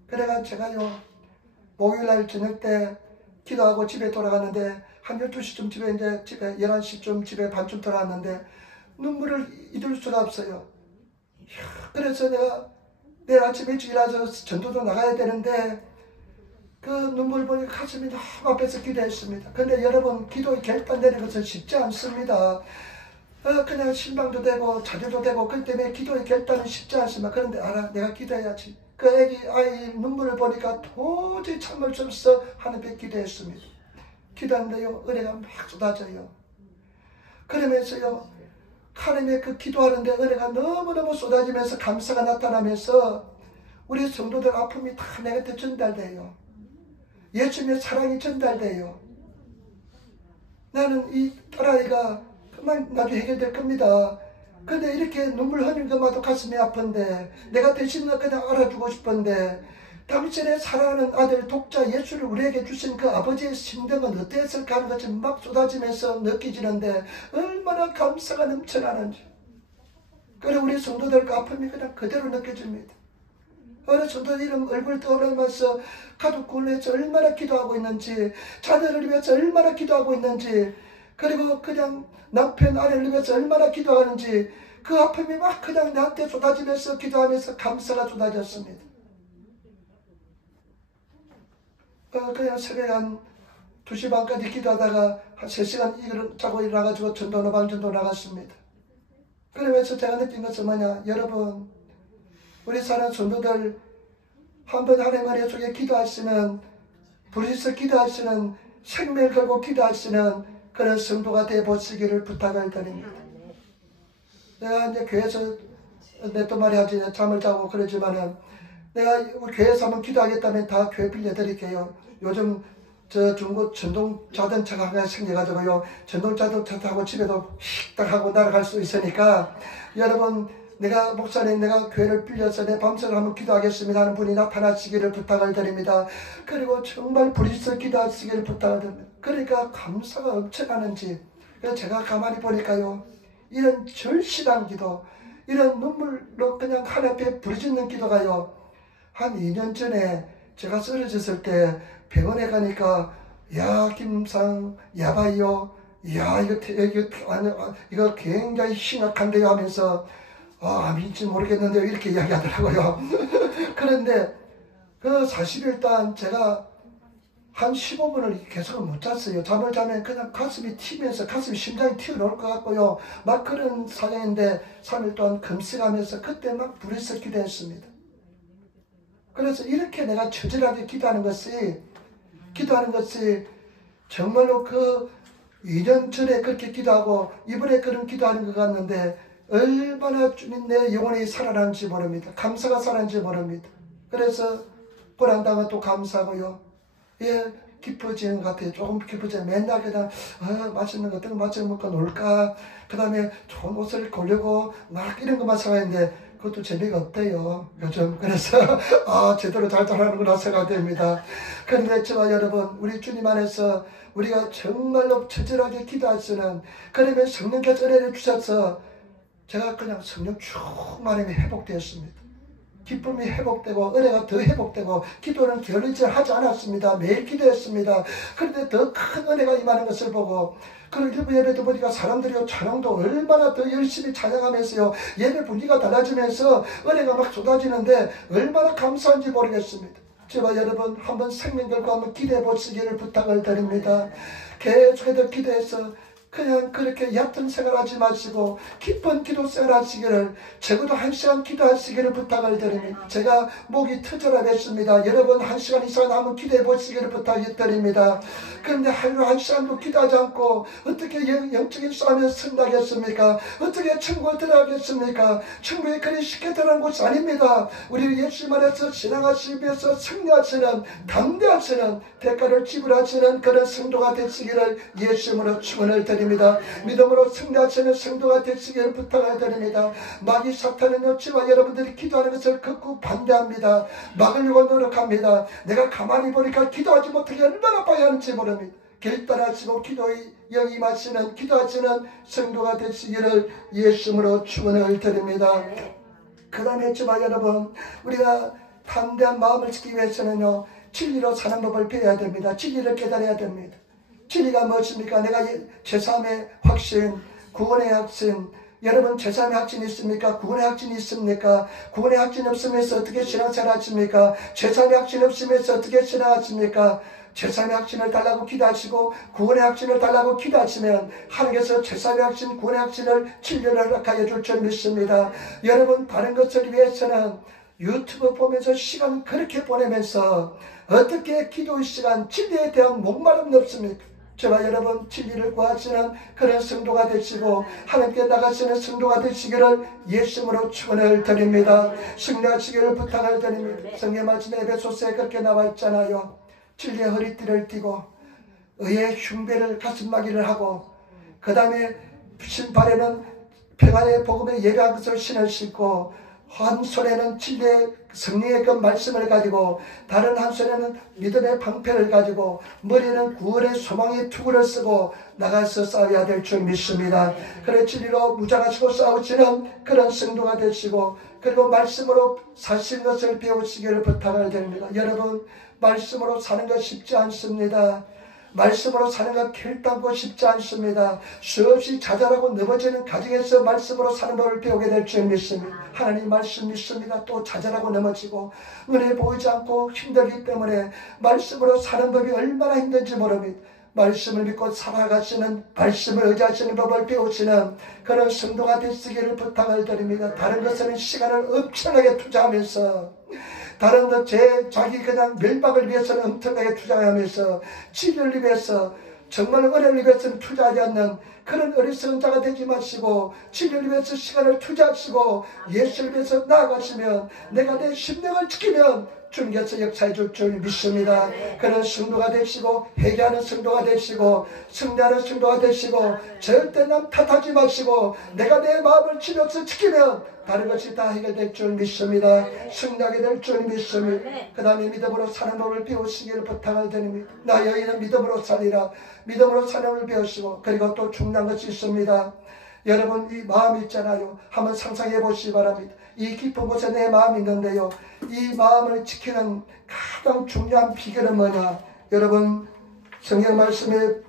그래가 제가요 목요일날 저녁 때 기도하고 집에 돌아갔는데 한 12시쯤 집에 11시쯤 집에 반쯤 돌아왔는데 눈물을 잊을 수가 없어요. 그래서 내일 아침에 일찍 일어나서 전도도 나가야 되는데 그 눈물 보니까 가슴이 너무 아파서 기도했습니다. 근데 여러분 기도의 결단되는 것은 쉽지 않습니다. 그냥 실망도 되고 자주도 되고 그렇기 때문에 기도의 결단은 쉽지 않습니다. 그런데 알아 내가 기도해야지. 그 아이 눈물을 보니까 도저히 참을 수 없어 하나님께 기도했습니다. 기도하는데요 은혜가 막 쏟아져요. 그러면서요 하나님의 그 기도하는데 은혜가 너무너무 쏟아지면서 감사가 나타나면서 우리 성도들 아픔이 다 내한테 전달돼요. 예수님의 사랑이 전달돼요. 나는 이 딸아이가 그만 나중에 해결될 겁니다. 근데 이렇게 눈물 흘리는 것마도 가슴이 아픈데 내가 대신 그냥 알아주고 싶은데 당신의 사랑하는 아들 독자 예수를 우리에게 주신 그 아버지의 심정은 어땠을까 하는 것이 막 쏟아지면서 느껴지는데 얼마나 감사가 넘쳐나는지. 그리고 우리 성도들 그 아픔이 그냥 그대로 느껴집니다. 어느 성도들 이름 얼굴 떠오르면서 가족 구원을 위해서 얼마나 기도하고 있는지 자녀를 위해서 얼마나 기도하고 있는지 그리고 그냥 남편 아내를 위해서 얼마나 기도하는지 그 아픔이 막 그냥 나한테 쏟아지면서 기도하면서 감사가 쏟아졌습니다. 그냥 새벽 한 2시 반까지 기도하다가 한 3시간 자고 일어나가지고 전도나 방전도 나갔습니다. 그러면서 제가 느낀 것은 뭐냐 여러분 우리 사는 성도들 한번 하나님 은혜 속에 기도하시는 부르짖어 기도하시는 생명을 걸고 기도하시는 그런 성도가 되어보시기를 부탁을 드립니다. 내가 이제 교회에서 내 또 말이야지 잠을 자고 그러지만은 내가 교회에서 한번 기도하겠다면 다 교회 빌려드릴게요. 요즘 저 중국 전동 자동차가 하나 생겨가지고요. 전동 자동차 타고 집에도 휙딱 하고 날아갈 수 있으니까 여러분 내가 목사님 내가 교회를 빌려서 내 밤새를 한번 기도하겠습니다 하는 분이 나타나시기를 부탁을 드립니다. 그리고 정말 부르짖어 기도하시기를 부탁을 드립니다. 그러니까 감사가 엄청나는지 그래서 제가 가만히 보니까요. 이런 절실한 기도 이런 눈물로 그냥 하나님 앞에 부르짖는 기도가요. 한 2년 전에 제가 쓰러졌을 때 병원에 가니까 야 김상 야바이요, 야 이거 굉장히 심각한데요 하면서 아민지 모르겠는데요 이렇게 이야기하더라고요. 그런데 그 40일 동안 제가 한 15분을 계속 못 잤어요. 잠을 자면 그냥 가슴이 튀면서 심장이 튀어나올 것 같고요. 막 그런 사정인데 3일 동안 금식하면서 그때 막 불에서 기도했습니다. 그래서 이렇게 내가 처절하게 기도하는 것이 정말로 그 2년 전에 그렇게 기도하고 이번에 그런 기도하는 것 같는데 얼마나 주님 내 영혼이 살아나는지 모릅니다. 감사가 살아나는지 모릅니다. 그래서 고난당은 또 감사하고요. 예, 기뻐지는 것 같아요. 조금 기뻐져요. 맨날 그냥 맛있는 것들 맛있는 먹고 놀까, 그 다음에 좋은 옷을 고르고 막 이런 것만 생각했는데 그것도 재미가 없대요 요즘. 그래서 제대로 잘 자라는구나 생각됩니다. 그런데 저와 여러분, 우리 주님 안에서 우리가 정말로 처절하게 기도할 수는, 그러면 성령께서 은혜를 주셔서 제가 그냥 성령 충만함이 회복되었습니다. 기쁨이 회복되고 은혜가 더 회복되고, 기도는 게을리지 하지 않았습니다. 매일 기도했습니다. 그런데 더 큰 은혜가 임하는 것을 보고, 그리고 일부 예배도 보니까 사람들이 찬양도 얼마나 더 열심히 찬양하면서요, 예배 분위기가 달라지면서 은혜가 막 쏟아지는데 얼마나 감사한지 모르겠습니다. 제발 여러분 한번 생명들과 한번 기도해 보시기를 부탁을 드립니다. 계속해서 기도해서 그냥 그렇게 얕은 생활하지 마시고 기쁜 기도 생활하시기를, 적어도 1시간 기도하시기를 부탁을 드립니다. 제가 목이 터져라겠습니다. 여러분 1시간 이상 한번 기도해 보시기를 부탁을 드립니다. 그런데 하루 1시간도 기도하지 않고 어떻게 영적인 싸움에 승리하겠습니까? 어떻게 천국을 들어가겠습니까? 천국에 그리 쉽게 들어가는 곳이 아닙니다. 우리 예수님 안에서 신앙하시기 위해서 승리하시는, 담대하시는, 대가를 지불하시는 그런 성도가 되시기를 예수님으로 축원을 드립니다. 믿음으로 승리하시는 성도가 되시기를 부탁을 드립니다. 마귀 사탄은요, 저와 여러분들이 기도하는 것을 극구 반대합니다. 막으려고 노력합니다. 내가 가만히 보니까 기도하지 못하게 얼마나 봐야하는지 모릅니다. 결단하시고 기도에 영임하시는, 기도하시는 성도가 되시기를 예수님으로 축원을 드립니다. 그 다음에 저와 여러분, 우리가 담대한 마음을 지키기 위해서는요, 진리로 사는 법을 배워야 됩니다. 진리를 깨달아야 됩니다. 진리가 무엇입니까? 내가 제3의 확신, 구원의 확신, 여러분 제3의 확신이 있습니까? 구원의 확신이 있습니까? 구원의 확신 없으면서 어떻게 신앙생활 하십니까? 제3의 확신 없으면서 어떻게 신앙하십니까? 제3의 확신을 달라고 기도하시고 구원의 확신을 달라고 기도하시면 하나님께서 제3의 확신, 구원의 확신을 진리를 허락하여 줄 줄 믿습니다. 여러분 다른 것을 위해서는 유튜브 보면서 시간 그렇게 보내면서 어떻게 기도 시간, 진리에 대한 목마름이 없습니까? 저와 여러분 진리를 구하시는 그런 성도가 되시고 하나님께 나가시는 성도가 되시기를 예수님으로 축원을 드립니다. 승리하시기를 부탁을 드립니다. 성경 말씀에 에베소서에 그렇게 나와 있잖아요. 진리의 허리띠를 띠고 의의 흉배를 가슴막이를 하고, 그 다음에 신발에는 평안의 복음의 예배한 것을 신을 신고, 한 손에는 진리의 성령의 그 말씀을 가지고, 다른 한 손에는 믿음의 방패를 가지고, 머리는 구원의 소망의 투구를 쓰고 나가서 싸워야 될 줄 믿습니다. 그래 진리로 무장하시고 싸우시는 그런 성도가 되시고, 그리고 말씀으로 사신 것을 배우시기를 부탁을 드립니다. 여러분 말씀으로 사는 것 쉽지 않습니다. 말씀으로 사는 것 결단코 쉽지 않습니다. 수없이 좌절하고 넘어지는 가정에서 말씀으로 사는 법을 배우게 될 줄 믿습니다. 하나님 말씀 믿습니다. 또 좌절하고 넘어지고 은혜 보이지 않고 힘들기 때문에 말씀으로 사는 법이 얼마나 힘든지 모릅니다. 말씀을 믿고 살아가시는, 말씀을 의지하시는 법을 배우시는 그런 성도가 되시기를 부탁을 드립니다. 다른 것에는 시간을 엄청나게 투자하면서, 다른 것 자기 그냥 멸망을 위해서는 엄청나게 투자하면서, 치료를 위해서, 정말 은혜를 위해서는 투자하지 않는 그런 어리석은 자가 되지 마시고, 치료를 위해서 시간을 투자하시고 예수를 위해서 나아가시면, 내가 내 심령을 지키면 주님께서 역사해 줄 줄 믿습니다. 그런 성도가 되시고, 회개하는 성도가 되시고, 승리하는 성도가 되시고, 절대 남 탓하지 마시고, 내가 내 마음을 지켜서 지키면 다른 것이 다 해결될 줄 믿습니다. 승리하게 될 줄 믿습니다. 그 다음에 믿음으로 사는 법을 배우시기를 부탁을 드립니다. 나 여인은 믿음으로 살리라. 믿음으로 사는 법을 배우시고, 그리고 또 중요한 것이 있습니다. 여러분 이 마음이 있잖아요. 한번 상상해 보시기 바랍니다. 이 깊은 곳에 내 마음이 있는데요, 이 마음을 지키는 가장 중요한 비결은 뭐냐? 여러분 성경 말씀에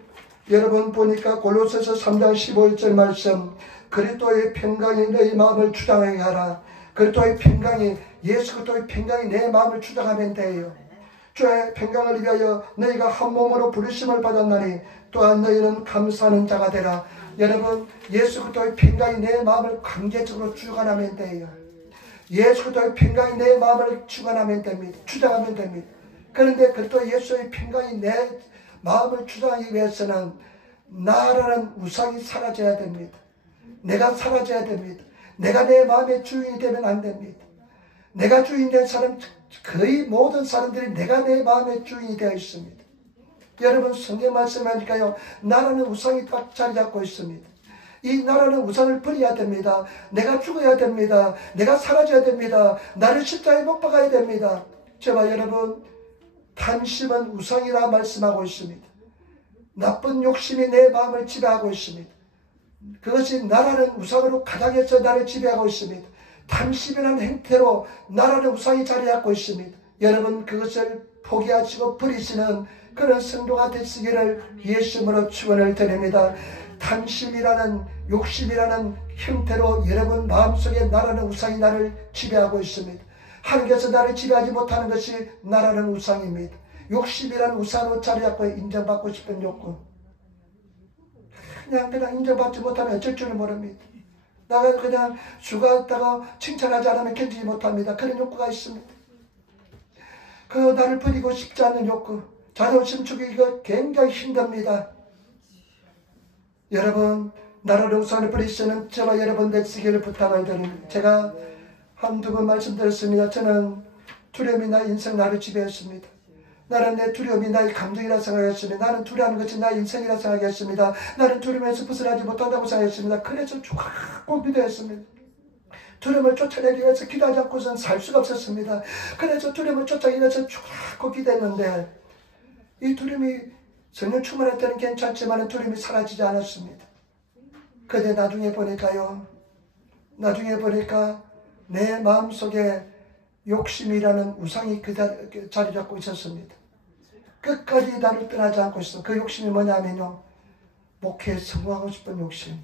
여러분 보니까 골로새서 3장 15절 말씀, 그리스도의 평강이 너희 마음을 주장하게 하라. 그리스도의 평강이, 예수 그리스도의 평강이 내 마음을 주장하면 돼요. 주의 평강을 위하여 너희가 한 몸으로 부르심을 받았나니 또한 너희는 감사하는 자가 되라. 여러분, 예수 그리스도의 평강이 내 마음을 강제적으로 주관하면 돼요. 예수 그리스도의 평강이 내 마음을 주관하면 됩니다. 주장하면 됩니다. 그런데 그리스도 예수의 평강이 내 마음을 주장하기 위해서는 나라는 우상이 사라져야 됩니다. 내가 사라져야 됩니다. 내가 내 마음의 주인이 되면 안 됩니다. 내가 주인 된 사람, 거의 모든 사람들이 내가 내 마음의 주인이 되어 있습니다. 여러분, 성경 말씀하니까요, 나라는 우상이 딱 자리 잡고 있습니다. 이 나라는 우상을 버려야 됩니다. 내가 죽어야 됩니다. 내가 사라져야 됩니다. 나를 십자가에 못 박아야 됩니다. 제발 여러분, 탐심은 우상이라 말씀하고 있습니다. 나쁜 욕심이 내 마음을 지배하고 있습니다. 그것이 나라는 우상으로 가장해서 나를 지배하고 있습니다. 탐심이라는 행태로 나라는 우상이 자리 잡고 있습니다. 여러분, 그것을 포기하시고 버리시는 그런 성도가 되시기를 예수님으로 축원을 드립니다. 탐심이라는 욕심이라는 형태로 여러분 마음속에 나라는 우상이 나를 지배하고 있습니다. 하나님께서 나를 지배하지 못하는 것이 나라는 우상입니다. 욕심이라는 우상으로 자리 잡고 인정받고 싶은 욕구. 그냥 인정받지 못하면 어쩔 줄을 모릅니다. 나가 그냥 수고했다가 칭찬하지 않으면 견디지 못합니다. 그런 욕구가 있습니다. 그 나를 버리고 싶지 않는 욕구, 자존심 죽이기가 굉장히 힘듭니다. 여러분, 나라를 우상을 버리시는 저와 여러분 되시기를 부탁을 드립니다. 제가 한두 번 말씀드렸습니다. 저는 두려움이 나의 인생 나를 지배했습니다. 나는 내 두려움이 나의 감정이라 생각했습니다. 나는 두려워하는 것이 나의 인생이라 생각했습니다. 나는 두려움에서 벗어나지 못한다고 생각했습니다. 그래서 죽고 기도했습니다. 두려움을 쫓아내기 위해서 기도하지 않고서는 살 수가 없었습니다. 그래서 두려움을 쫓아내기 위해서 죽고 기도했는데 이 두려움이 성령 충만할 때는 괜찮지만 두려움이 사라지지 않았습니다. 그런데 나중에 보니까 내 마음속에 욕심이라는 우상이 그 자리 잡고 있었습니다. 끝까지 나를 떠나지 않고 있어. 그 욕심이 뭐냐면요, 목회에 성공하고 싶은 욕심.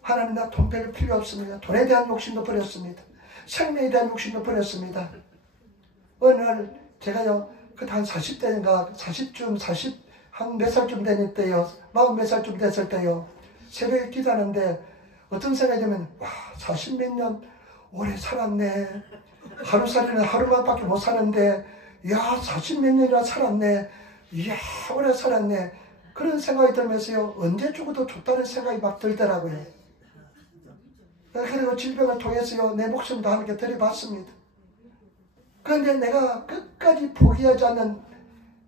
하나님, 나 돈 별로 필요 없습니다. 돈에 대한 욕심도 버렸습니다. 생명에 대한 욕심도 버렸습니다. 어느 날 제가요, 한 40대인가 40쯤 한 몇 살쯤 되는 때요, 40몇 살쯤 됐을 때요, 새벽에 기도하는데 어떤 생각이 들면, 와, 40몇 년 오래 살았네. 하루살이는 하루만밖에 못 사는데, 야, 40몇 년이나 살았네. 이야, 오래 살았네. 그런 생각이 들면서요, 언제 죽어도 좋다는 생각이 막 들더라고요. 그리고 질병을 통해서요, 내 목숨도 함께 들여봤습니다. 그런데 내가 끝까지 포기하지 않는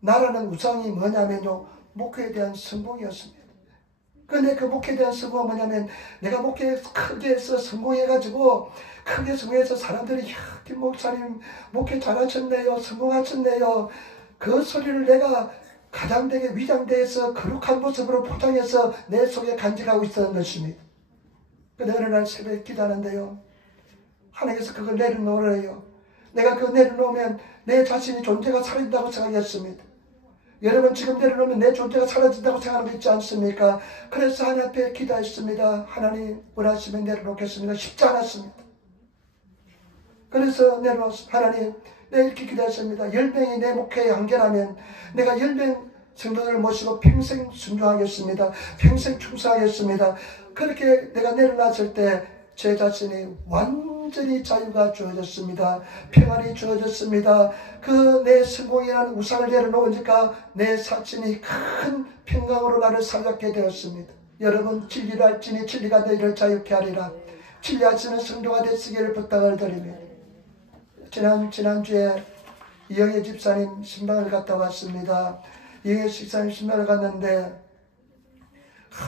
나라는 우상이 뭐냐면요, 목회에 대한 성공이었습니다. 그런데 그 목회에 대한 성공은 뭐냐면, 내가 목회에 크게 해서 성공해가지고, 크게 성공해서 사람들이, 야, 김 목사님 목회 잘하셨네요, 성공하셨네요. 그 소리를 내가 가장되게 위장대에서 거룩한 모습으로 포장해서 내 속에 간직하고 있었던 것입니다. 그런데 어느 날 새벽에 기도하는데요, 하나님께서 그걸 내려놓으래요. 내가 그거 내려놓으면 내 자신이 존재가 사라진다고 생각했습니다. 여러분, 지금 내려놓으면 내 존재가 사라진다고 생각하고 있지 않습니까? 그래서 하나님 앞에 기도했습니다. 하나님 원하시면 내려놓겠습니다. 쉽지 않았습니다. 그래서 내려놓았습니다. 하나님, 내가 이렇게 기도했습니다. 10명이 내 목회에 한계라면 내가 10명 성도들을 모시고 평생 순종하겠습니다. 평생 충성하겠습니다. 그렇게 내가 내려놨을 때 제 자신이 완전히 자유가 주어졌습니다. 평안이 주어졌습니다. 그 내 성공이라는 우상을 내려놓으니까 내 자신이 큰 평강으로 나를 살게 되었습니다. 여러분, 진리를 알지니 진리가 너희를 자유케 하리라. 진리하시는 성도가 되시기를 부탁을 드립니다. 지난주에 이영애 집사님 신방을 갔다 왔습니다. 이영애 집사님 신방을 갔는데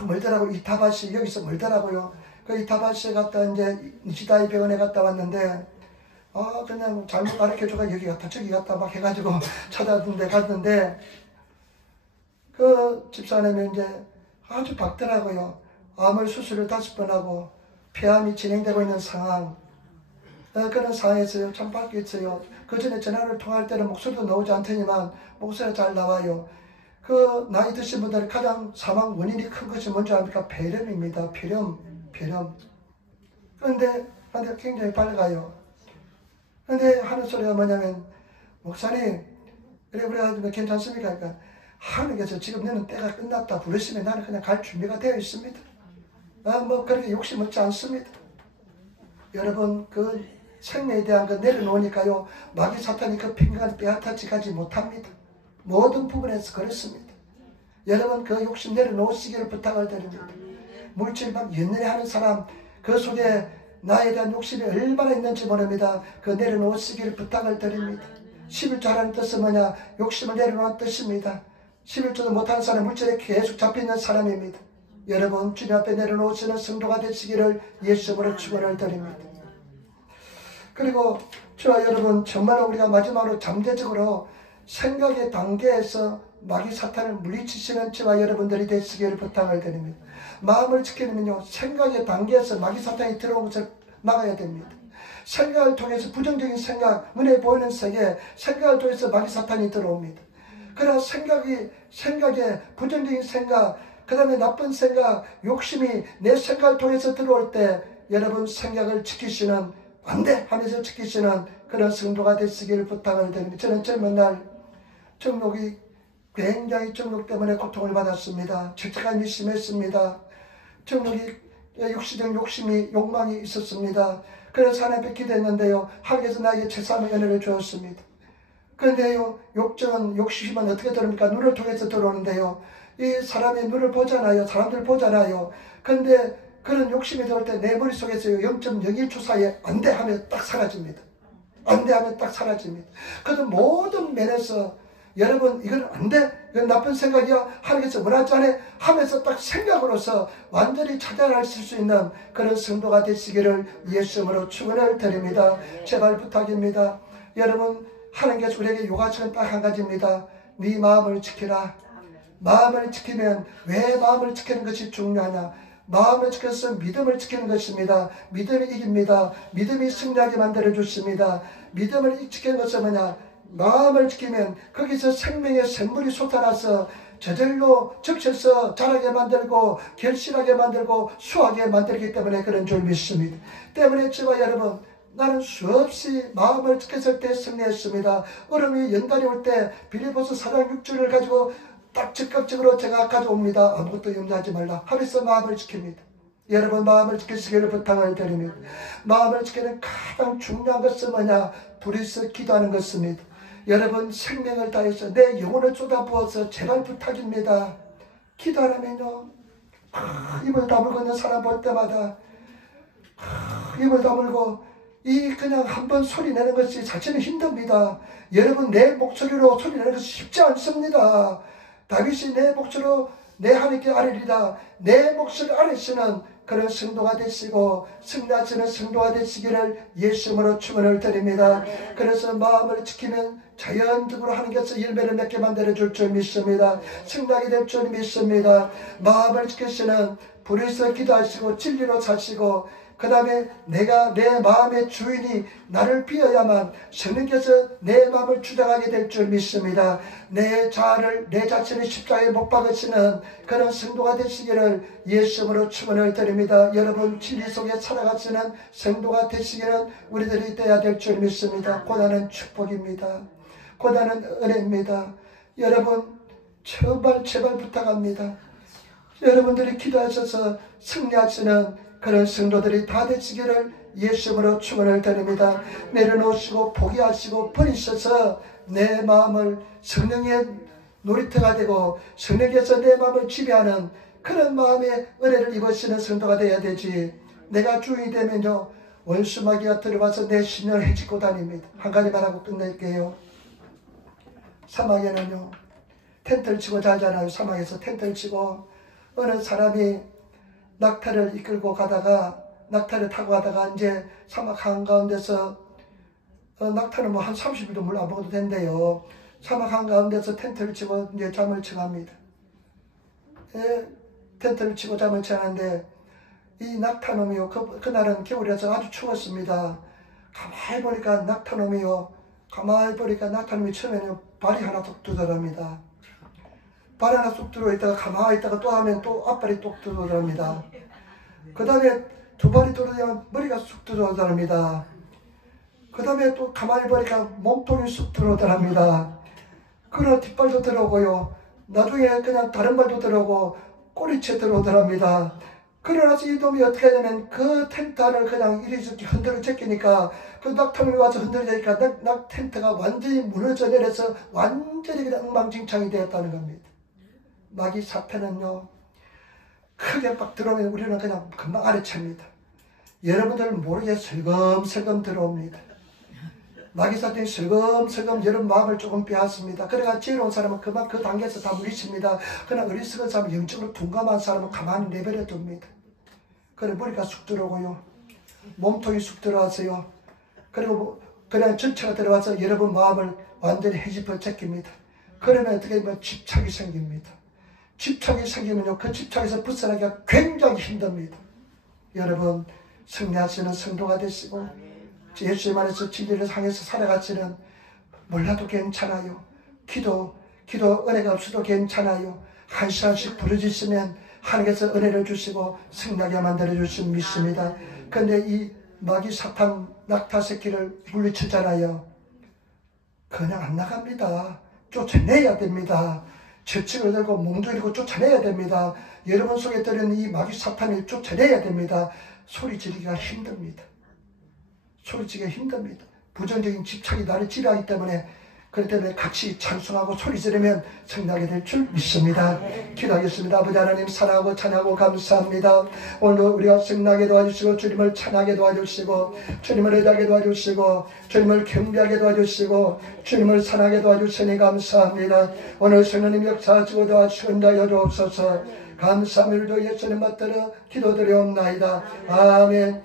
멀더라고요. 이타바시 여기서 멀더라고요. 그 이타바시에 갔다 이제 니시다이 병원에 갔다 왔는데 그냥 잘못 가르쳐줘가 여기 갔다 저기 갔다 막 해가지고 찾았는데 갔는데 그 집사님이 이제 아주 밝더라고요. 암을 수술을 5번 하고 폐암이 진행되고 있는 상황. 그런 상황에서요, 참 밝겠어요. 그 전에 전화를 통화할 때는 목소리도 나오지 않더니만 목소리가 잘 나와요. 그 나이 드신 분들이 가장 사망 원인이 큰 것이 뭔지 압니까? 폐렴입니다. 폐렴. 그런데 굉장히 밝아요. 그런데 하는 소리가 뭐냐면, 목사님, 그래 괜찮습니까? 그러니까 하나님께서 지금 너는 때가 끝났다 부르시면 나는 그냥 갈 준비가 되어 있습니다. 그렇게 욕심 없지 않습니다. 여러분, 그 생명에 대한 거 내려놓으니까요, 마귀 사탄이 그 핑계를 빼앗아지지 못합니다. 모든 부분에서 그렇습니다. 여러분, 그 욕심 내려놓으시기를 부탁을 드립니다. 물질 막 연연해 하는 사람, 그 속에 나에 대한 욕심이 얼마나 있는지 모릅니다. 그 내려놓으시기를 부탁을 드립니다. 11조 하라는 뜻은 뭐냐? 욕심을 내려놓은 뜻입니다. 11조도 못하는 사람, 물질에 계속 잡혀있는 사람입니다. 여러분, 주님 앞에 내려놓으시는 성도가 되시기를 예수님으로 축원을 드립니다. 그리고 저와 여러분, 정말 우리가 마지막으로 잠재적으로 생각의 단계에서 마귀 사탄을 물리치시는 저와 여러분들이 되시기를 부탁을 드립니다. 마음을 지키려면요, 생각의 단계에서 마귀 사탄이 들어온 것을 막아야 됩니다. 생각을 통해서 부정적인 생각, 눈에 보이는 세계, 생각을 통해서 마귀 사탄이 들어옵니다. 그러나 생각에 부정적인 생각, 그 다음에 나쁜 생각, 욕심이 내 생각을 통해서 들어올 때 여러분 생각을 지키시는, 안돼 하면서 지키시는 그런 성도가 되시기를 부탁을 드립니다. 저는 젊은 날 정욕이 굉장히 정욕 때문에 고통을 받았습니다. 죄책감이 심했습니다. 정욕이 육신적 욕심이 욕망이 있었습니다. 그래서 하나님께 기도했는데요, 하나님께서 나에게 제삼의 은혜를 주었습니다. 그런데요, 욕심은 어떻게 들어옵니까? 눈을 통해서 들어오는데요, 이 사람이 눈을 보잖아요. 사람들 보잖아요. 그런데 그런 욕심이 들어올 때 내 머릿속에서 0.01초 사이에 안돼 하면 딱 사라집니다. 안돼 하면 딱 사라집니다. 그래서 모든 면에서 여러분, 이건 안돼, 이건 나쁜 생각이야, 하나님께서 원하지 않아 하면서 딱 생각으로서 완전히 차단하실 수 있는 그런 성도가 되시기를 예수님으로 축원을 드립니다. 제발 부탁입니다. 여러분, 하나님께서 우리에게 요구하시는 딱 한 가지입니다. 네 마음을 지키라. 마음을 지키면, 왜 마음을 지키는 것이 중요하냐? 마음을 지켜서 믿음을 지키는 것입니다. 믿음이 이깁니다. 믿음이 승리하게 만들어 주십니다. 믿음을 지키는 것은 뭐냐? 마음을 지키면 거기서 생명의 샘물이 솟아나서 저절로 적셔서 자라게 만들고 결실하게 만들고 수하게 만들기 때문에 그런 줄 믿습니다. 때문에 저와 여러분, 나는 수없이 마음을 지켰을 때 승리했습니다. 얼음이 연달이 올 때 빌립보서 4장 6절을 가지고 딱 즉각적으로 제가 가져옵니다. 아무것도 염려하지 말라 하면서 마음을 지킵니다. 여러분, 마음을 지키시기를 부탁을 드립니다. 마음을 지키는 가장 중요한 것은 뭐냐? 둘이서 기도하는 것입니다. 여러분, 생명을 다해서 내 영혼을 쏟아부어서 제발 부탁입니다. 기도하면요, 입을 다물고 있는 사람 볼 때마다 입을 다물고 그냥 한번 소리 내는 것이 자체는 힘듭니다. 여러분, 내 목소리로 소리 내는 것이 쉽지 않습니다. 다윗이 내 목소리로 내 하나님께 아뢰리라, 내 목소리 아뢰시는 그런 성도가 되시고 승리하시는 성도가 되시기를 예수님으로 축원을 드립니다. 그래서 마음을 지키면 자연적으로 하나님께서 열매를 맺게 만들어줄 줄 믿습니다. 승리하게 될 줄 믿습니다. 마음을 지키시는 불의에서 기도하시고 진리로 사시고 그 다음에 내가 내 마음의 주인이 나를 비어야만 성령께서 내 마음을 주장하게 될 줄 믿습니다. 내 자신을 십자가에 못 박으시는 그런 성도가 되시기를 예수님으로 축원을 드립니다. 여러분, 진리 속에 살아가시는 성도가 되시기는 우리들이 되어야 될 줄 믿습니다. 고난은 축복입니다. 고난은 은혜입니다. 여러분, 제발 부탁합니다. 여러분들이 기도하셔서 승리하시는 그런 성도들이 다 되시기를 예수님으로 축원을 드립니다. 내려놓으시고 포기하시고 버리셔서 내 마음을 성령의 놀이터가 되고 성령께서 내 마음을 지배하는 그런 마음의 은혜를 입으시는 성도가 되어야 되지. 내가 주인이 되면요, 원수마귀가 들어와서 내 신령을 해치고 다닙니다. 한 가지만 하고 끝낼게요. 사막에는요, 텐트를 치고 자잖아요. 사막에서 텐트를 치고 어느 사람이 낙타를 이끌고 가다가, 낙타를 타고 가다가 이제 사막 한가운데서 낙타는 뭐 한 30일도 물 안 먹어도 된대요. 사막 한가운데서 텐트를 치고 이제 잠을 청합니다. 텐트를 치고 잠을 청하는데 이 낙타놈이요, 그날은 겨울이라서 아주 추웠습니다. 가만히 보니까 낙타놈이 처음에는 발이 하나 툭 두드랍니다. 발 하나 쑥 들어있다가 가만히 있다가 또 하면 또 앞발이 뚝 들어오랍니다. 그 다음에 두 발이 들어오면 머리가 쑥 들어오답니다. 그 다음에 또 가만히 보니까 몸통이 쑥 들어오더랍니다. 그러나 뒷발도 들어오고요. 나중에 그냥 다른 발도 들어오고 꼬리채 들어오더랍니다. 그러나서 이놈이 어떻게 하냐면 그 텐트 안을 그냥 이리저리 흔들어 제끼니까 그 낙타물이 와서 흔들리니까 낙 텐트가 완전히 무너져 내려서 완전히 그냥 엉망진창이 되었다는 겁니다. 마귀 사탄은요, 크게 막 들어오면 우리는 그냥 금방 아래챕니다. 여러분들은 모르게 슬금슬금 들어옵니다. 마귀 사탄이 슬금슬금 여러분 마음을 조금 빼앗습니다. 그래가 지혜로운 사람은 그만 그 단계에서 다 물리칩니다. 그러나 어리석은 사람은 영적으로 둔감한 사람은 가만히 내버려 둡니다. 그래 머리가 쑥 들어오고요. 몸통이 쑥 들어와서요. 그리고 그냥 전체가 들어와서 여러분 마음을 완전히 헤집어 제낍니다. 그러면 어떻게 보면 집착이 생깁니다. 집착이 생기면요, 그 집착에서 벗어나기가 굉장히 힘듭니다. 여러분, 승리하시는 성도가 되시고 예수님 안에서 진리를 향해서 살아가시는 몰라도 괜찮아요. 기도 은혜가 없어도 괜찮아요. 한 시간씩 부르짖으면 하나님께서 은혜를 주시고 승리하게 만들어주신 믿습니다. 그런데 이 마귀 사탄 낙타 새끼를 물리치잖아요. 그냥 안 나갑니다. 쫓아내야 됩니다. 채찍을 들고 몽둥이를 쫓아내야 됩니다. 여러분 속에 들은 이 마귀 사탄을 쫓아내야 됩니다. 소리 지르기가 힘듭니다. 소리치기가 힘듭니다. 부정적인 집착이 나를 지배하기 때문에 그렇기 때문에 같이 찬송하고 소리 지르면 승리하게 될 줄 믿습니다. 기도하겠습니다. 아버지 하나님 사랑하고 찬양하고 감사합니다. 오늘도 우리가 승리하게 도와주시고 주님을 찬양하게 도와주시고 주님을 의지하게 도와주시고 주님을 경배하게 도와주시고 주님을 사랑하게 도와주시니 감사합니다. 오늘 성령님 역사하시고 도와주시는다 여주옵소서. 감사합니다. 예수님 맞들어 기도드리옵나이다. 아멘.